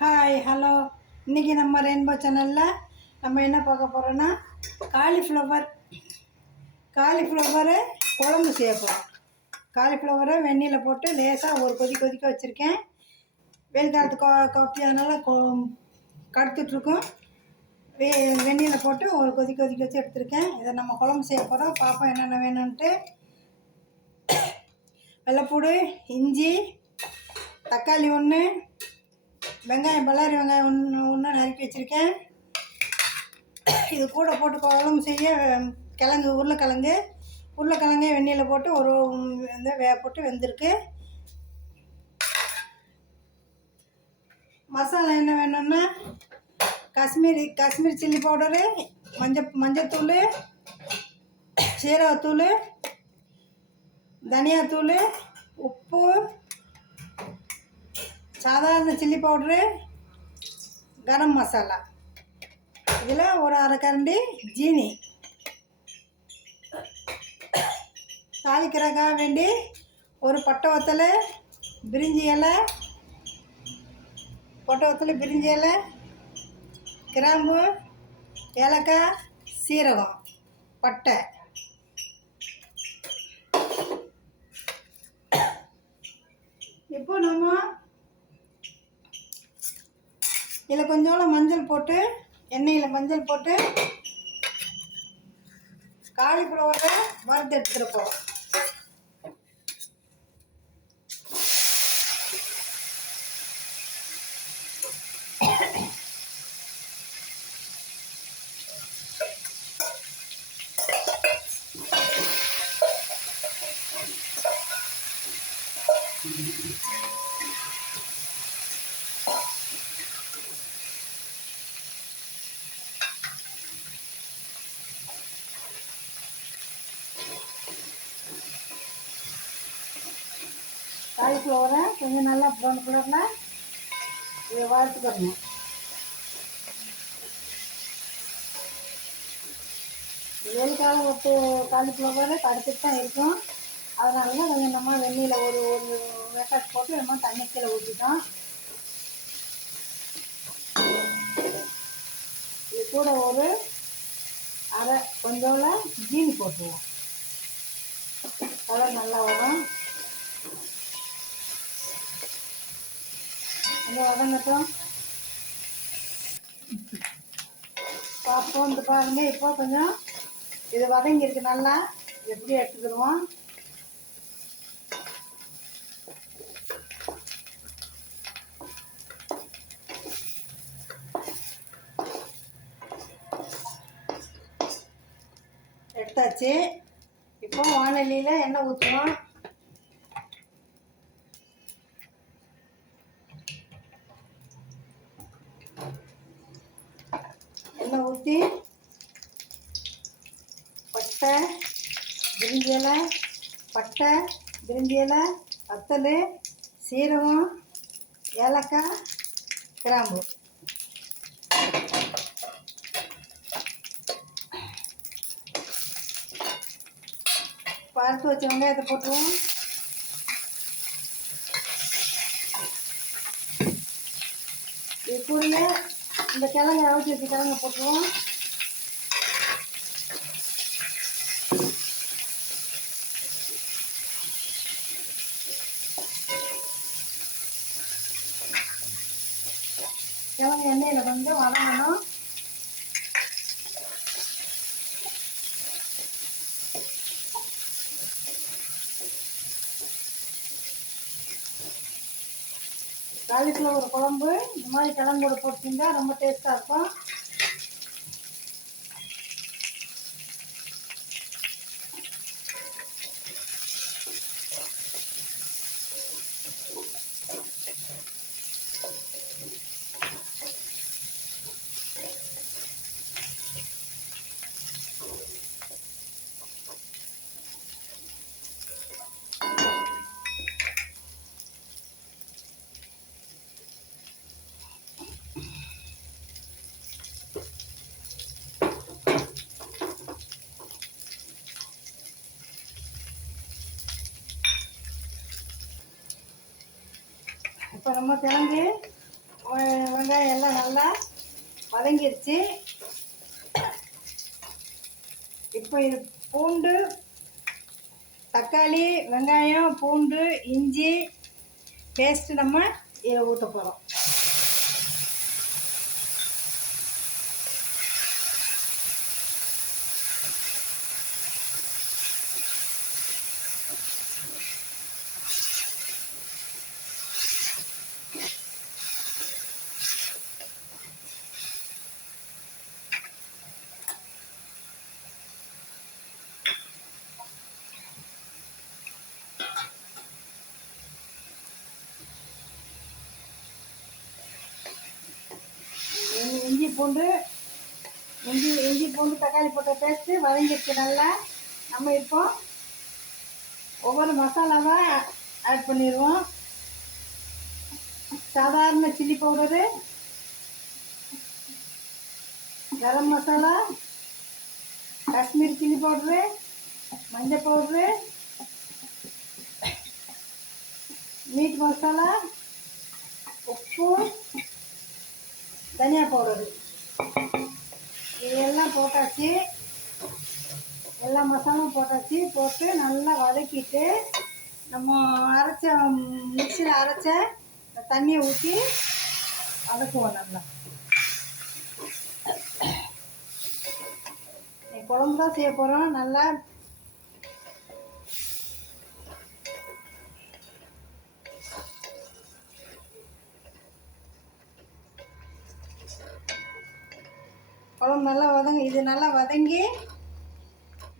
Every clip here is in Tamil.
Hi hello. இன்றைக்கி நம்ம ரெயின்போ சேனலில் நம்ம என்ன பார்க்க போகிறோன்னா காலிஃப்ளவரு குழம்பு செய்ய போகிறோம். காலிஃப்ளவரை வெந்நீரில் போட்டு லேசாக ஒரு கொதிக்க வச்சுருக்கேன். வெயில் காலத்து காஃபி அதனால் கடுத்துட்ருக்கோம். வெந்நீரில் போட்டு ஒரு கொதிக்க வச்சு எடுத்துருக்கேன். இதை நம்ம குழம்பு செய்ய போகிறோம். பார்ப்போம் என்னென்ன வேணும்ன்ட்டு. வெள்ளைப்பூடு, இஞ்சி, தக்காளி ஒன்று, வெங்காயம் பல்லாரி வெங்காயம் ஒன்று நறுக்கி வச்சுருக்கேன். இது கூட போட்டு குழம்பு செய்ய உருளைக்கிழங்கு வெந்நீரில் போட்டு ஒரு போட்டு வெந்திருக்கு. மசாலா என்ன வேணும்னா காஷ்மீர் சில்லி பவுடரு, மஞ்சத்தூள், சீரகத்தூள், தனியாத்தூள், உப்பு, சாதாரண சில்லி பவுட்ரு, கரம் மசாலா, இதில் ஒரு அரை கரண்டி ஜீனி. தாளிக்கிறதுக்காக வேண்டி ஒரு பட்டை வத்தல், பிரிஞ்சி இலை, கிராம்பு, ஏலக்காய், சீரகம், பட்டை. இப்போ நம்ம இதில் கொஞ்சோண்டு மஞ்சள் போட்டு, எண்ணெயில் மஞ்சள் போட்டு காலிஃப்ளவரை வறுத்து எடுத்துருப்போம். காலிஃப்ளவரை கொஞ்சம் நல்லா ப்ரௌன் கலரில் இதை வறுத்துக்கணும். வெயில் காலம் காலிஃப்ளவரை கடுத்துட்டு தான் இருக்கும். அதனால தான் கொஞ்சம் நம்ம வெந்நீரில் ஒரு வெக்காட் போட்டு நம்ம தண்ணி கீழே ஊற்றிட்டோம். இது கூட ஒரு அரை கொஞ்சோல ஜீனி போட்டுருவோம். கலர் நல்லா வரும். கொஞ்சம் வதங்கட்டும். பார்ப்போம். பாருங்கள், இப்போ கொஞ்சம் இது வதங்கிருக்கு நல்லா. எப்படி எடுத்துக்கிடுவோம். எடுத்தாச்சு. இப்போ வானலியில் எண்ணெய் ஊற்றுவோம். எண்ணெய் ஊற்றி பட்டை, பிரிஞ்சி இலை, வத்தல், சீரகம், ஏலக்காய், கிராம்பு. வறுத்து வச்ச வெங்காயத்தை போட்டுருவோம். இது கூட இந்த கிழங்கு அவிச்சு வச்ச கிழங்க போட்டுருவோம். கிழங்கு எண்ணெயில் கொஞ்சம் வதங்கணும். காலிஃப்ளவர் குழம்பு இந்த மாதிரி கிழங்கு கூட போட்டுருந்தா ரொம்ப டேஸ்ட்டாக இருக்கும். இப்போ நம்ம கிழங்கு வெங்காயம் எல்லாம் நல்லா வதங்கிடுச்சு. இப்போ இது பூண்டு, தக்காளி, வெங்காயம், பூண்டு, இஞ்சி பேஸ்ட்டு நம்ம இதை ஊற்ற போகிறோம். இஞ்சி பூண்டு தக்காளி போட்ட பேஸ்ட்டு வதங்கிடுச்சு நல்லா. நம்ம இப்போ ஒவ்வொரு மசாலாவாக ஆட் பண்ணிடுவோம். சாதாரண chilli powder, garam masala, Kashmir chilli powder, மஞ்சள் பவுடரு, மீட் மசாலா, உப்பு, தனியா பவுடரு இதெல்லாம் போட்டாச்சு. எல்லா மசாலாவும் போட்டு நல்லா வதக்கிட்டு நம்ம மிக்சியில் அரைச்ச தண்ணியை ஊற்றி வதக்குவோம். நல்லா குழம்பு தான் செய்ய போகிறோம். நல்லா குழம்பு நல்லா வதங்கி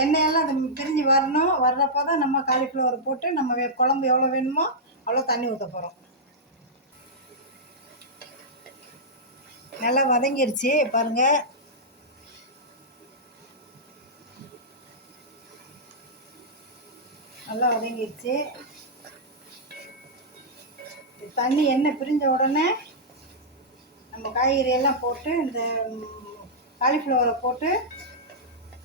எண்ணெயெல்லாம் அது பிரிஞ்சு வரணும். வர்றப்போ தான் நம்ம காலிஃப்ளவர் போட்டு நம்ம குழம்பு எவ்வளோ வேணுமோ அவ்வளோ தண்ணி ஊற்ற போகிறோம். நல்லா வதங்கிருச்சு பாருங்கள். நல்லா வதங்கிருச்சு. தண்ணி எண்ணெய் பிரிஞ்ச உடனே நம்ம காய்கறியெல்லாம் போட்டு இந்த காலிஃப்ளவரை போட்டு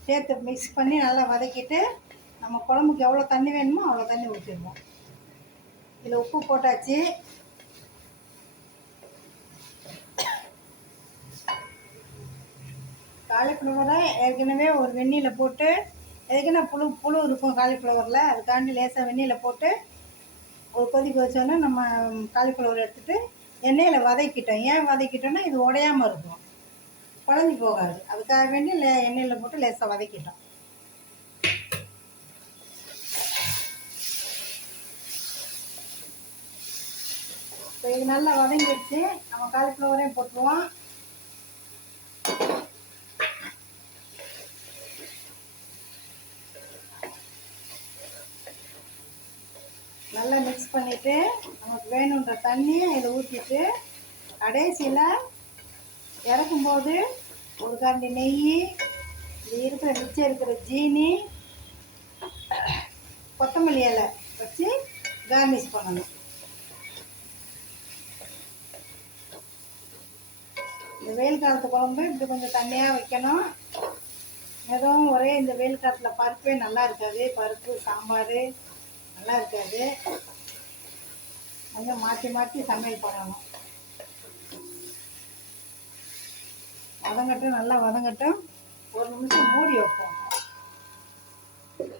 சேர்த்து மிக்ஸ் பண்ணி நல்லா வதக்கிட்டு நம்ம குழம்புக்கு எவ்வளோ தண்ணி வேணுமோ அவ்வளோ தண்ணி ஊற்றிடுவோம். இதில் உப்பு போட்டாச்சு. காலிஃப்ளவரை ஏற்கனவே ஒரு வெந்நீரில் போட்டு, ஏற்கனவே புழு இருக்கும் காலிஃப்ளவரில், அதுக்காண்டி லேசாக வெந்நீரில் போட்டு ஒரு கொதிக்க வச்சோன்னா நம்ம காலிஃப்ளவர் எடுத்துகிட்டு எண்ணெயில் வதக்கிட்டோம். ஏன் வதக்கிட்டோன்னா இது உடையாமல் இருக்கும், குழஞ்சி போகாது. அதுக்காக வேண்டி எண்ணெயில் போட்டு லேசாக வதக்கிட்டோம். இப்போ இது நல்லா வதங்கிடுச்சு. நம்ம காலிஃப்ளவரையும் போட்டுருவோம். நல்லா மிக்ஸ் பண்ணிவிட்டு நமக்கு வேணுன்ற தண்ணியை இதில் ஊற்றிட்டு கடைசியில் இறக்கும்போது ஒரு கரண்டி நெய், மிச்சம் இருக்கிற ஜீனி, கொத்தமல்லி இலை வச்சு கார்னிஷ் பண்ணணும். இந்த வெயில் காலத்து குழம்பு இப்படி கொஞ்சம் தண்ணியாக வைக்கணும். எதுவும் ஒரே இந்த வெயில் காலத்தில் பருப்பே நல்லா இருக்காது, பருப்பு சாம்பார் நல்லா இருக்காது. கொஞ்சம் மாற்றி மாற்றி சமையல் பண்ணணும். வதங்கட்டும், நல்லா வதங்கட்டும். ஒரு நிமிஷம் மூடி வைப்போம்.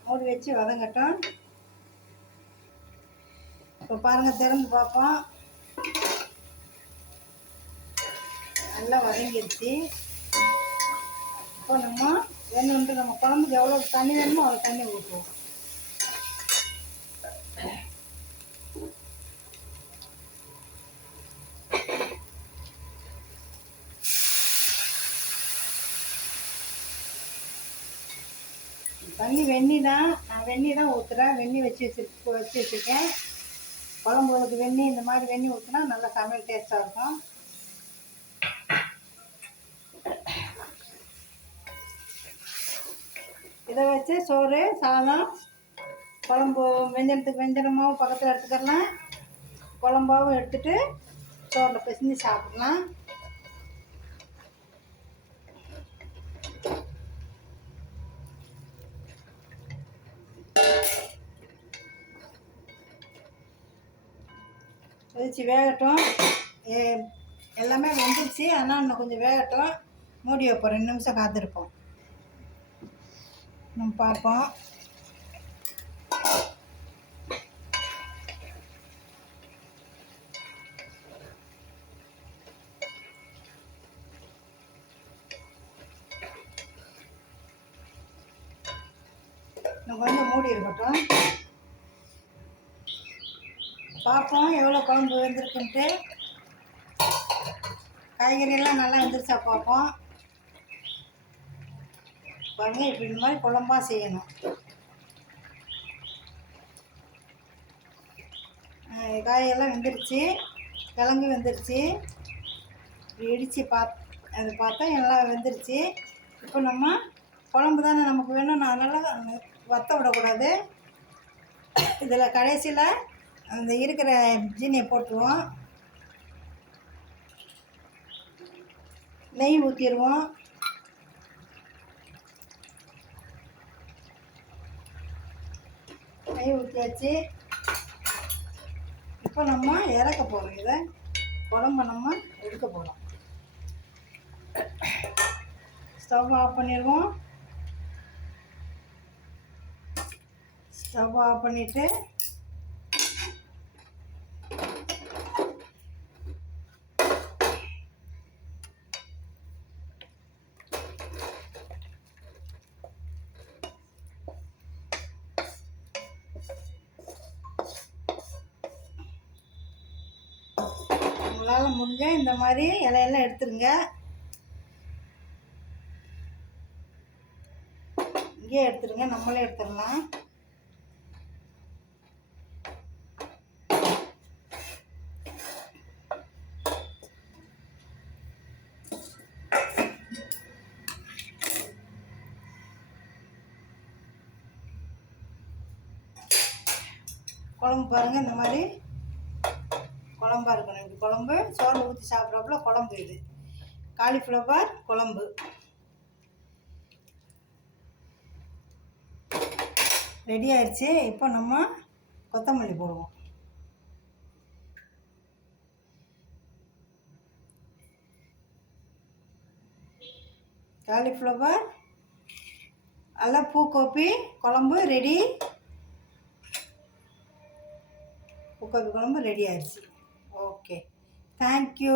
மூடி வச்சு வதங்கட்டும். இப்போ பாருங்கள், திறந்து பார்ப்போம். நல்லா வதங்கிடுச்சு. இப்போ நம்ம வேணும்ட்டு நம்ம குழம்புக்கு எவ்வளோ தண்ணி வேணுமோ அவ்வளோ தண்ணி ஊற்றுவோம். தண்ணி நான் வெந்நி தான் ஊற்றுறேன். வெந்நி வச்சு வச்சுருக்கேன். குழம்புகளுக்கு வெந்நி இந்த மாதிரி வெந்நி ஊற்றினா நல்லா சமையல் டேஸ்ட்டாக இருக்கும். இதை வச்சு சோறு, சாதம், குழம்பு வெஞ்சனமாகவும் பக்கத்தில் எடுத்துக்கலாம், குழம்பாகவும் எடுத்துகிட்டு சோறில் பிசைஞ்சு சாப்பிட்லாம். கொதிச்சு வேகட்டும். எல்லாமே வெந்துருச்சு. ஆனால் இன்னும் கொஞ்சம் வேகட்டும். மூடி வைப்போம், 2 நிமிஷம் காத்திருப்போம். நம்ம பார்ப்போம். இன்னும் கொஞ்சம் மூடி இருக்கட்டும். பார்ப்போம் எவ்வளோ குழம்பு வெந்திருக்குன்ட்டு. காய்கறியெல்லாம் நல்லா வெந்துருச்சா பார்ப்போம். பாருங்கள், இப்படி இந்த மாதிரி குழம்பா செய்யணும். காயெல்லாம் வெந்துருச்சு, கிழங்கு வெந்துருச்சு. இடித்து அது பார்த்தா எல்லாம் வெந்துருச்சு. இப்போ நம்ம குழம்பு தானே நமக்கு வேணும், அதனால் வற்ற விடக்கூடாது. இதில் கடைசியில் அந்த இருக்கிற ஜீனியை போட்டுருவோம். நெய் ஊற்றிடுவோம். நெய் ஊற்றியாச்சு. இப்போ நம்ம இறக்க போகிறோம். இதை குழம்ப நம்ம எடுக்க போகிறோம். ஸ்டவ் ஆஃப் பண்ணிடுவோம். ஸ்டவ் ஆஃப் பண்ணிவிட்டு உங்களால் முடிஞ்ச இந்த மாதிரி இலையெல்லாம் எடுத்துருங்க. இங்கேயே எடுத்துருங்க, நம்மளே எடுத்துடலாம். குழம்பு பாருங்கள், இந்த மாதிரி குழம்பா இருக்கணும். இப்படி குழம்பு சோறு ஊற்றி சாப்பிட்றப்பல குழம்பு. இது காலிஃப்ளவர் குழம்பு ரெடி ஆயிடுச்சு. இப்போ நம்ம கொத்தமல்லி போடுவோம். காலிஃப்ளவர் நல்லா பூக்கோப்பி குழம்பு ரெடி. பூக்கோப்பி குழம்பு ரெடி ஆயிடுச்சு. Okay, thank you.